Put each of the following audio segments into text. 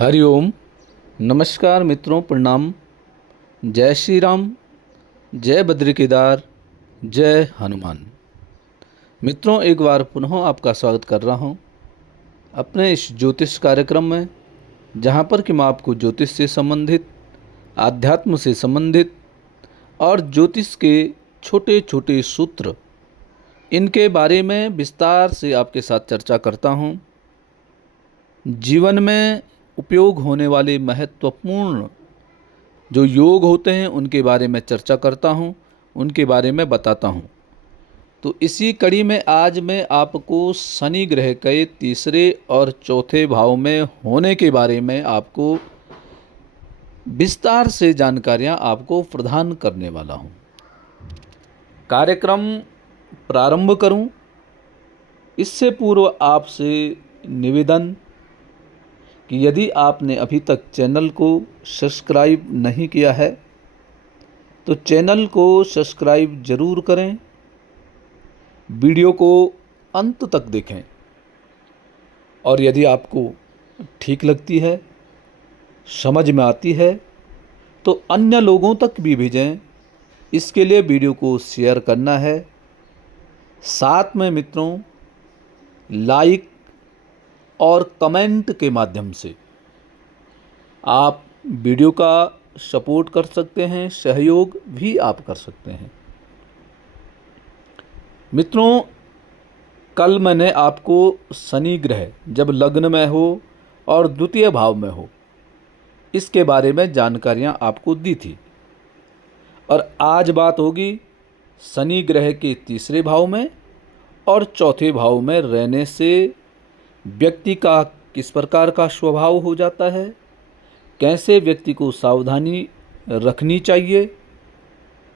हरिओम। नमस्कार मित्रों, प्रणाम। जय श्री राम, जय बद्री केदार, जय हनुमान। मित्रों, एक बार पुनः आपका स्वागत कर रहा हूं अपने इस ज्योतिष कार्यक्रम में, जहां पर कि मैं आपको ज्योतिष से संबंधित, आध्यात्म से संबंधित और ज्योतिष के छोटे छोटे सूत्र, इनके बारे में विस्तार से आपके साथ चर्चा करता हूं। जीवन में उपयोग होने वाले महत्वपूर्ण जो योग होते हैं उनके बारे में चर्चा करता हूं, उनके बारे में बताता हूं। तो इसी कड़ी में आज मैं आपको शनि ग्रह के तीसरे और चौथे भाव में होने के बारे में आपको विस्तार से जानकारियां आपको प्रदान करने वाला हूं। कार्यक्रम प्रारंभ करूं इससे पूर्व आपसे निवेदन कि यदि आपने अभी तक चैनल को सब्सक्राइब नहीं किया है तो चैनल को सब्सक्राइब जरूर करें, वीडियो को अंत तक देखें और यदि आपको ठीक लगती है, समझ में आती है तो अन्य लोगों तक भी भेजें। इसके लिए वीडियो को शेयर करना है। साथ में मित्रों लाइक और कमेंट के माध्यम से आप वीडियो का सपोर्ट कर सकते हैं, सहयोग भी आप कर सकते हैं। मित्रों, कल मैंने आपको शनि ग्रह जब लग्न में हो और द्वितीय भाव में हो इसके बारे में जानकारियां आपको दी थी, और आज बात होगी शनि ग्रह के तीसरे भाव में और चौथे भाव में रहने से व्यक्ति का किस प्रकार का स्वभाव हो जाता है, कैसे व्यक्ति को सावधानी रखनी चाहिए,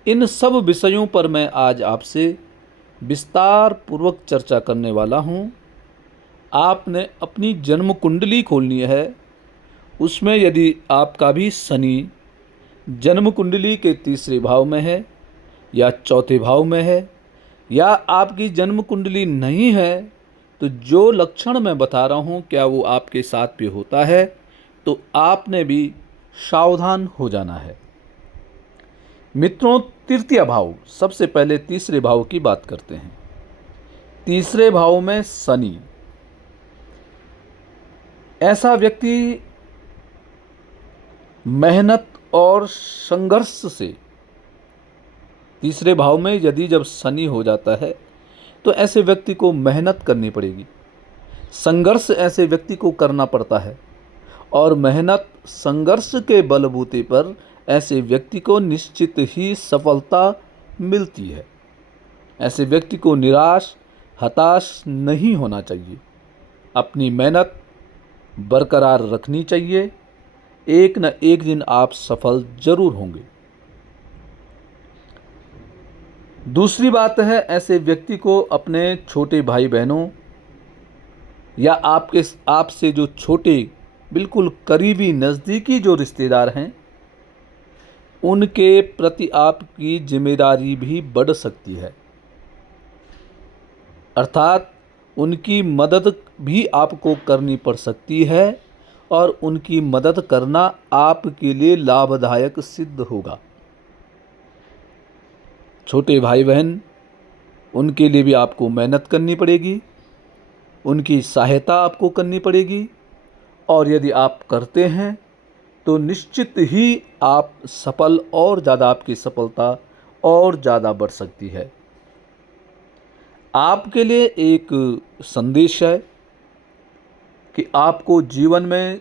इन सब विषयों पर मैं आज आपसे विस्तार पूर्वक चर्चा करने वाला हूं। आपने अपनी जन्म कुंडली खोलनी है। उसमें यदि आपका भी शनि जन्म कुंडली के तीसरे भाव में है या चौथे भाव में है, या आपकी जन्म कुंडली नहीं है, तो जो लक्षण मैं बता रहा हूँ क्या वो आपके साथ भी होता है, तो आपने भी सावधान हो जाना है। मित्रों, तृतीय भाव, सबसे पहले तीसरे भाव की बात करते हैं। तीसरे भाव में शनि, ऐसा व्यक्ति मेहनत और संघर्ष से, तीसरे भाव में यदि जब शनि हो जाता है तो ऐसे व्यक्ति को मेहनत करनी पड़ेगी, संघर्ष ऐसे व्यक्ति को करना पड़ता है, और मेहनत संघर्ष के बलबूते पर ऐसे व्यक्ति को निश्चित ही सफलता मिलती है। ऐसे व्यक्ति को निराश, हताश नहीं होना चाहिए। अपनी मेहनत बरकरार रखनी चाहिए। एक न एक दिन आप सफल जरूर होंगे। दूसरी बात है, ऐसे व्यक्ति को अपने छोटे भाई बहनों या आपसे जो छोटे, बिल्कुल करीबी नज़दीकी जो रिश्तेदार हैं, उनके प्रति आपकी जिम्मेदारी भी बढ़ सकती है। अर्थात उनकी मदद भी आपको करनी पड़ सकती है, और उनकी मदद करना आपके लिए लाभदायक सिद्ध होगा। छोटे भाई बहन, उनके लिए भी आपको मेहनत करनी पड़ेगी, उनकी सहायता आपको करनी पड़ेगी, और यदि आप करते हैं तो निश्चित ही आप सफल, और ज़्यादा आपकी सफलता और ज़्यादा बढ़ सकती है। आपके लिए एक संदेश है कि आपको जीवन में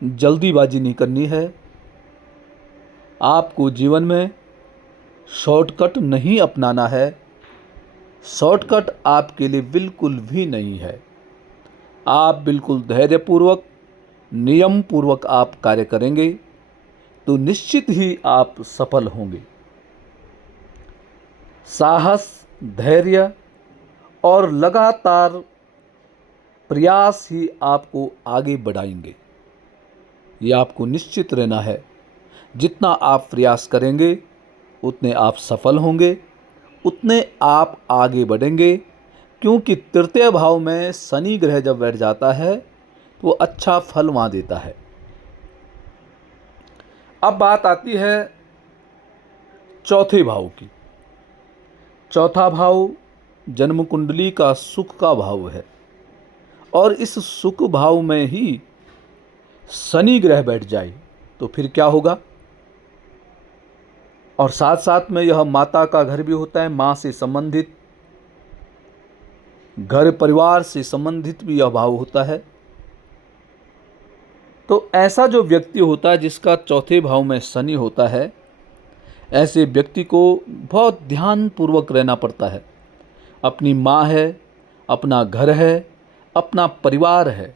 जल्दीबाजी नहीं करनी है। आपको जीवन में शॉर्टकट नहीं अपनाना है। शॉर्टकट आपके लिए बिल्कुल भी नहीं है। आप बिल्कुल धैर्यपूर्वक, नियम पूर्वक आप कार्य करेंगे तो निश्चित ही आप सफल होंगे। साहस, धैर्य और लगातार प्रयास ही आपको आगे बढ़ाएंगे। ये आपको निश्चित रहना है। जितना आप प्रयास करेंगे उतने आप सफल होंगे, उतने आप आगे बढ़ेंगे, क्योंकि तृतीय भाव में शनि ग्रह जब बैठ जाता है तो वो अच्छा फल वहाँ देता है। अब बात आती है चौथे भाव की। चौथा भाव जन्म कुंडली का सुख का भाव है और इस सुख भाव में ही शनि ग्रह बैठ जाए तो फिर क्या होगा। और साथ साथ में यह माता का घर भी होता है, माँ से संबंधित, घर परिवार से संबंधित भी यह भाव होता है। तो ऐसा जो व्यक्ति होता है जिसका चौथे भाव में शनि होता है, ऐसे व्यक्ति को बहुत ध्यानपूर्वक रहना पड़ता है। अपनी माँ है, अपना घर है, अपना परिवार है,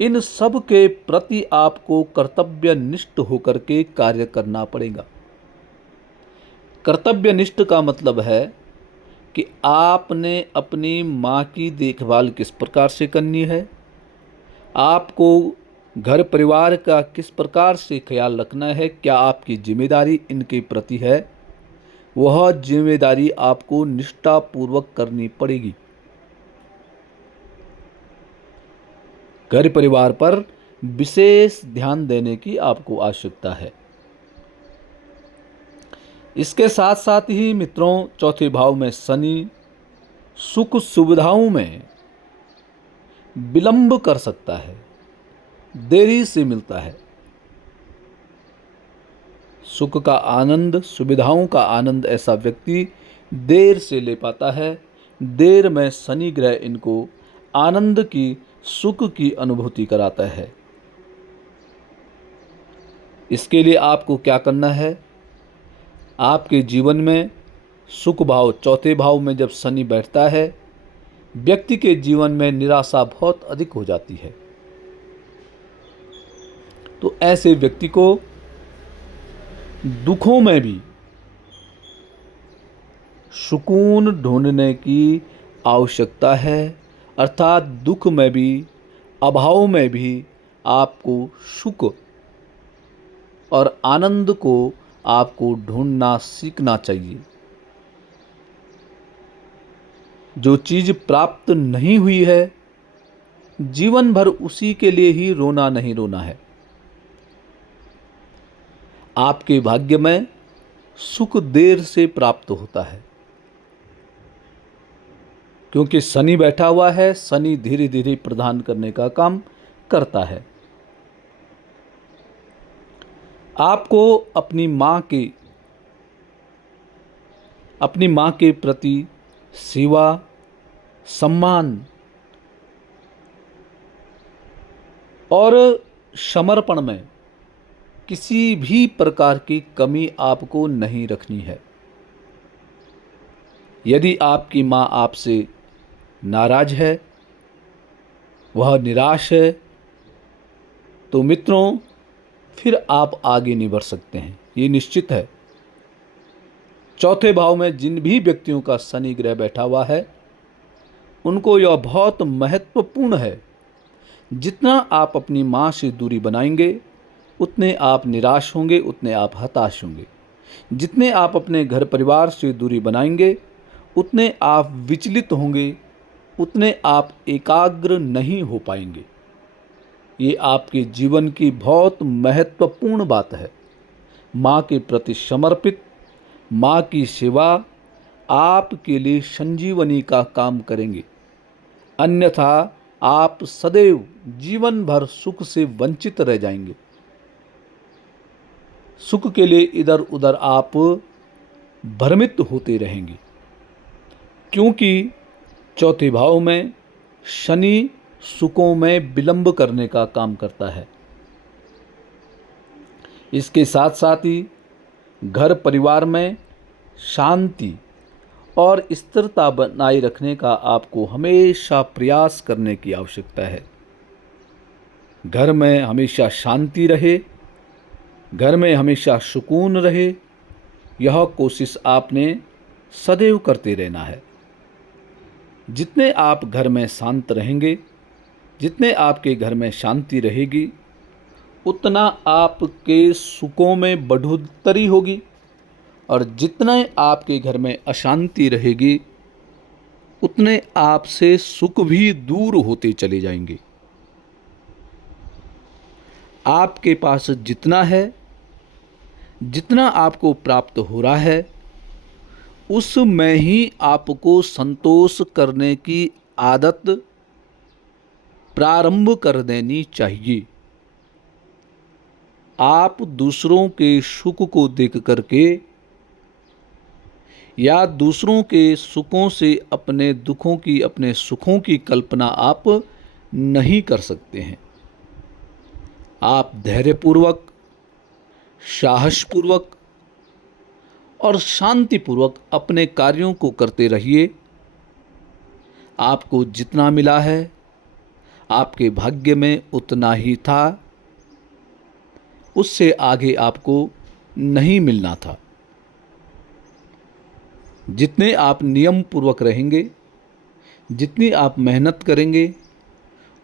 इन सब के प्रति आपको कर्तव्यनिष्ठ होकर के कार्य करना पड़ेगा। कर्तव्यनिष्ठ का मतलब है कि आपने अपनी माँ की देखभाल किस प्रकार से करनी है, आपको घर परिवार का किस प्रकार से ख्याल रखना है, क्या आपकी जिम्मेदारी इनके प्रति है, वह जिम्मेदारी आपको निष्ठापूर्वक करनी पड़ेगी। घर परिवार पर विशेष ध्यान देने की आपको आवश्यकता है। इसके साथ साथ ही मित्रों, चौथे भाव में शनि सुख सुविधाओं में विलंब कर सकता है, देरी से मिलता है। सुख का आनंद, सुविधाओं का आनंद ऐसा व्यक्ति देर से ले पाता है। देर में शनि ग्रह इनको आनंद की, सुख की अनुभूति कराता है। इसके लिए आपको क्या करना है, आपके जीवन में सुख भाव, चौथे भाव में जब शनि बैठता है, व्यक्ति के जीवन में निराशा बहुत अधिक हो जाती है। तो ऐसे व्यक्ति को दुखों में भी सुकून ढूंढने की आवश्यकता है, अर्थात दुख में भी, अभाव में भी आपको सुख और आनंद को आपको ढूंढना सीखना चाहिए। जो चीज़ प्राप्त नहीं हुई है, जीवन भर उसी के लिए ही रोना नहीं रोना है। आपके भाग्य में सुख देर से प्राप्त होता है, क्योंकि शनि बैठा हुआ है। शनि धीरे धीरे प्रदान करने का काम करता है। आपको अपनी माँ के प्रति सेवा, सम्मान और समर्पण में किसी भी प्रकार की कमी आपको नहीं रखनी है। यदि आपकी माँ आपसे नाराज है, वह निराश है, तो मित्रों फिर आप आगे नहीं बढ़ सकते हैं, ये निश्चित है। चौथे भाव में जिन भी व्यक्तियों का शनि ग्रह बैठा हुआ है, उनको यह बहुत महत्वपूर्ण है। जितना आप अपनी माँ से दूरी बनाएंगे, उतने आप निराश होंगे, उतने आप हताश होंगे। जितने आप अपने घर परिवार से दूरी बनाएंगे, उतने आप विचलित होंगे, उतने आप एकाग्र नहीं हो पाएंगे। ये आपके जीवन की बहुत महत्वपूर्ण बात है। माँ के प्रति समर्पित, माँ की सेवा आपके लिए संजीवनी का काम करेंगे। अन्यथा आप सदैव जीवन भर सुख से वंचित रह जाएंगे। सुख के लिए इधर उधर आप भ्रमित होते रहेंगे, क्योंकि चौथे भाव में शनि सुखों में विलंब करने का काम करता है। इसके साथ साथ ही घर परिवार में शांति और स्थिरता बनाए रखने का आपको हमेशा प्रयास करने की आवश्यकता है। घर में हमेशा शांति रहे, घर में हमेशा सुकून रहे, यह कोशिश आपने सदैव करते रहना है। जितने आप घर में शांत रहेंगे, जितने आपके घर में शांति रहेगी, उतना आपके सुखों में बढ़ोतरी होगी, और जितने आपके घर में अशांति रहेगी, उतने आपसे सुख भी दूर होते चले जाएंगे। आपके पास जितना है जितना आपको प्राप्त हो रहा है उसमें ही आपको संतोष करने की आदत प्रारंभ कर देनी चाहिए। आप दूसरों के सुख को देख करके या दूसरों के सुखों से अपने दुखों की, अपने सुखों की कल्पना आप नहीं कर सकते हैं। आप धैर्यपूर्वक, साहसपूर्वक और शांतिपूर्वक अपने कार्यों को करते रहिए। आपको जितना मिला है आपके भाग्य में उतना ही था, उससे आगे आपको नहीं मिलना था। जितने आप नियम पूर्वक रहेंगे, जितनी आप मेहनत करेंगे,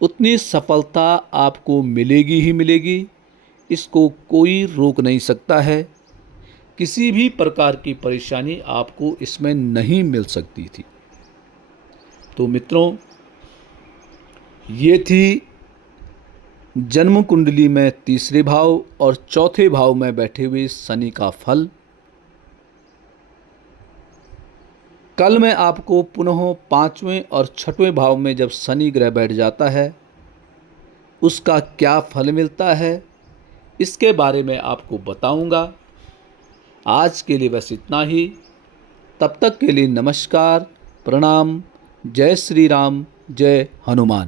उतनी सफलता आपको मिलेगी ही मिलेगी। इसको कोई रोक नहीं सकता है। किसी भी प्रकार की परेशानी आपको इसमें नहीं मिल सकती थी। तो मित्रों, ये थी जन्म कुंडली में तीसरे भाव और चौथे भाव में बैठे हुए शनि का फल। कल मैं आपको पुनः पांचवें और छठवें भाव में जब शनि ग्रह बैठ जाता है उसका क्या फल मिलता है इसके बारे में आपको बताऊंगा। आज के लिए बस इतना ही। तब तक के लिए नमस्कार, प्रणाम, जय श्री राम, जय हनुमान।